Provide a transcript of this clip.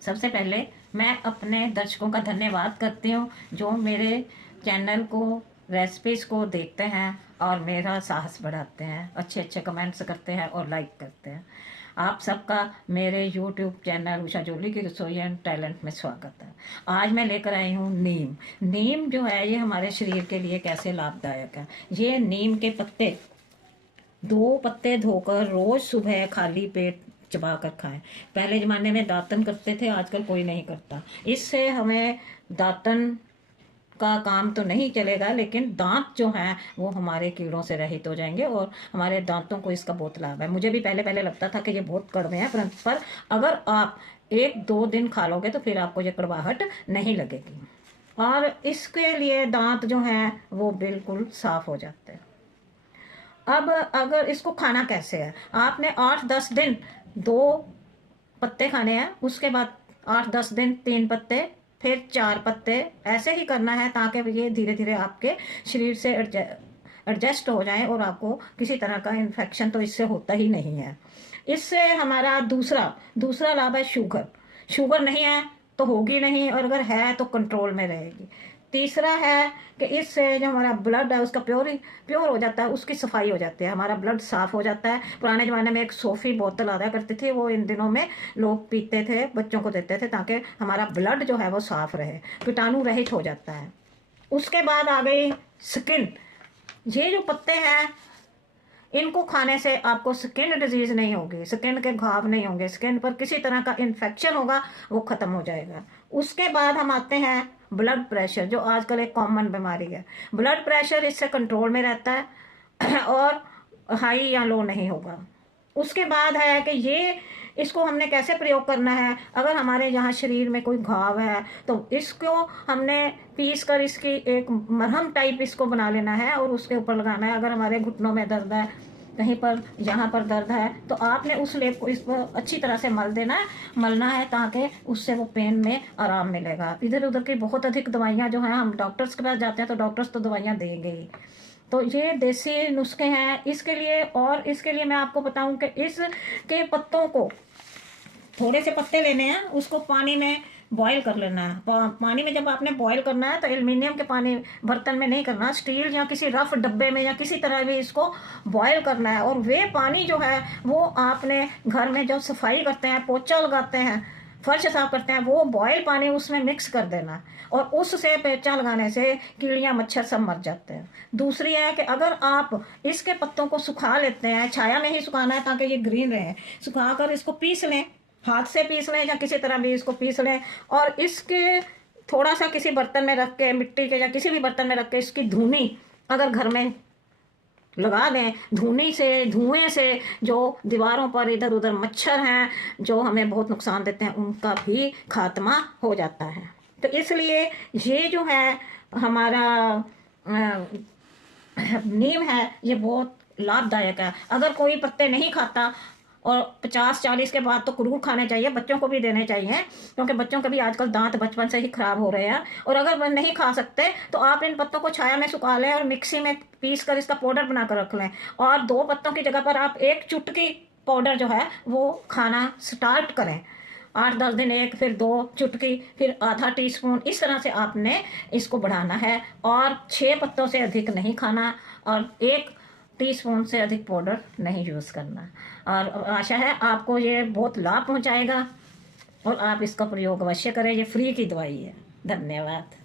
सबसे पहले मैं अपने दर्शकों का धन्यवाद करती हूँ जो मेरे चैनल को रेसिपीज़ को देखते हैं और मेरा साहस बढ़ाते हैं, अच्छे अच्छे कमेंट्स करते हैं और लाइक करते हैं। आप सबका मेरे यूट्यूब चैनल उषा जोली की रसोई एंड टैलेंट में स्वागत है। आज मैं लेकर आई हूँ नीम। नीम जो है ये हमारे शरीर के लिए कैसे लाभदायक है। ये नीम के पत्ते 2 पत्ते धोकर रोज सुबह खाली पेट चबा कर खाएं। पहले ज़माने में दातन करते थे, आजकल कोई नहीं करता। इससे हमें दातन का काम तो नहीं चलेगा, लेकिन दांत जो हैं वो हमारे कीड़ों से रहित हो जाएंगे और हमारे दांतों को इसका बहुत लाभ है। मुझे भी पहले पहले लगता था कि ये बहुत कड़वे हैं, पर अगर आप 1-2 दिन खा लोगे तो फिर आपको ये कड़वाहट नहीं लगेगी और इसके लिए दांत जो हैं वो बिल्कुल साफ हो जाते हैं। अब अगर इसको खाना कैसे है, आपने 8-10 दिन 2 पत्ते खाने हैं, उसके बाद 8-10 दिन 3 पत्ते, फिर 4 पत्ते, ऐसे ही करना है ताकि ये धीरे धीरे आपके शरीर से एडजस्ट हो जाए और आपको किसी तरह का इन्फेक्शन तो इससे होता ही नहीं है। इससे हमारा दूसरा लाभ है शुगर नहीं है तो होगी नहीं, और अगर है तो कंट्रोल में रहेगी। तीसरा है कि इससे जो हमारा ब्लड है उसका प्योर हो जाता है, उसकी सफाई हो जाती है, हमारा ब्लड साफ हो जाता है। पुराने ज़माने में एक सोफी बोतल आया करती थी, वो इन दिनों में लोग पीते थे, बच्चों को देते थे ताकि हमारा ब्लड जो है वो साफ रहे, कीटाणु रहित हो जाता है। उसके बाद आ गई स्किन। ये जो पत्ते हैं इनको खाने से आपको स्किन डिजीज नहीं होगी, स्किन के घाव नहीं होंगे, स्किन पर किसी तरह का इन्फेक्शन होगा वो खत्म हो जाएगा। उसके बाद हम आते हैं ब्लड प्रेशर, जो आजकल एक कॉमन बीमारी है। ब्लड प्रेशर इससे कंट्रोल में रहता है और हाई या लो नहीं होगा। उसके बाद है कि इसको हमने कैसे प्रयोग करना है। अगर हमारे यहाँ शरीर में कोई घाव है तो इसको हमने पीस कर इसकी एक मरहम टाइप इसको बना लेना है और उसके ऊपर लगाना है। अगर हमारे घुटनों में दर्द है, कहीं पर यहाँ पर दर्द है, तो आपने उस लेप को इस पर अच्छी तरह से मलना है ताकि उससे वो पेन में आराम मिलेगा। इधर उधर की बहुत अधिक दवाइयाँ जो हैं, हम डॉक्टर्स के पास जाते हैं तो डॉक्टर्स तो दवाइयाँ देंगे ही। तो ये देसी नुस्खे हैं इसके लिए। और इसके लिए मैं आपको बताऊं कि इसके पत्तों को, थोड़े से पत्ते लेने हैं, उसको पानी में बॉईल कर लेना है। पानी में जब आपने बॉईल करना है तो एल्युमिनियम के पानी बर्तन में नहीं करना, स्टील या किसी रफ डब्बे में या किसी तरह भी इसको बॉईल करना है। और वे पानी जो है वो आपने घर में जो सफाई करते हैं, पोछा लगाते हैं, फर्श साफ करते हैं, वो बॉयल पानी उसमें मिक्स कर देना और उससे पोछा लगाने से कीड़ियाँ मच्छर सब मर जाते हैं। दूसरी है कि अगर आप इसके पत्तों को सुखा लेते हैं, छाया में ही सुखाना है ताकि ये ग्रीन रहे, सुखा कर इसको पीस लें, हाथ से पीस लें या किसी तरह भी इसको पीस लें और इसके थोड़ा सा किसी बर्तन में रख के, मिट्टी के या किसी भी बर्तन में रख के इसकी धुनी अगर घर में लगा दें, धुएं से जो दीवारों पर इधर उधर मच्छर हैं जो हमें बहुत नुकसान देते हैं, उनका भी खात्मा हो जाता है। तो इसलिए ये जो है हमारा नीम है ये बहुत लाभदायक है। अगर कोई पत्ते नहीं खाता और 50-40 के बाद तो जरूर खाने चाहिए, बच्चों को भी देने चाहिए क्योंकि बच्चों के भी आजकल दांत बचपन से ही खराब हो रहे हैं। और अगर वो नहीं खा सकते तो आप इन पत्तों को छाया में सुखा लें और मिक्सी में पीस कर इसका पाउडर बनाकर रख लें और 2 पत्तों की जगह पर आप 1 चुटकी पाउडर जो है वो खाना स्टार्ट करें। 8-10 दिन 1, फिर 2 चुटकी, फिर आधा टीस्पून, इस तरह से आपने इसको बढ़ाना है। और 6 पत्तों से अधिक नहीं खाना और 1 टीस्पून से अधिक पाउडर नहीं यूज़ करना। और आशा है आपको ये बहुत लाभ पहुंचाएगा और आप इसका प्रयोग अवश्य करें। ये फ्री की दवाई है। धन्यवाद।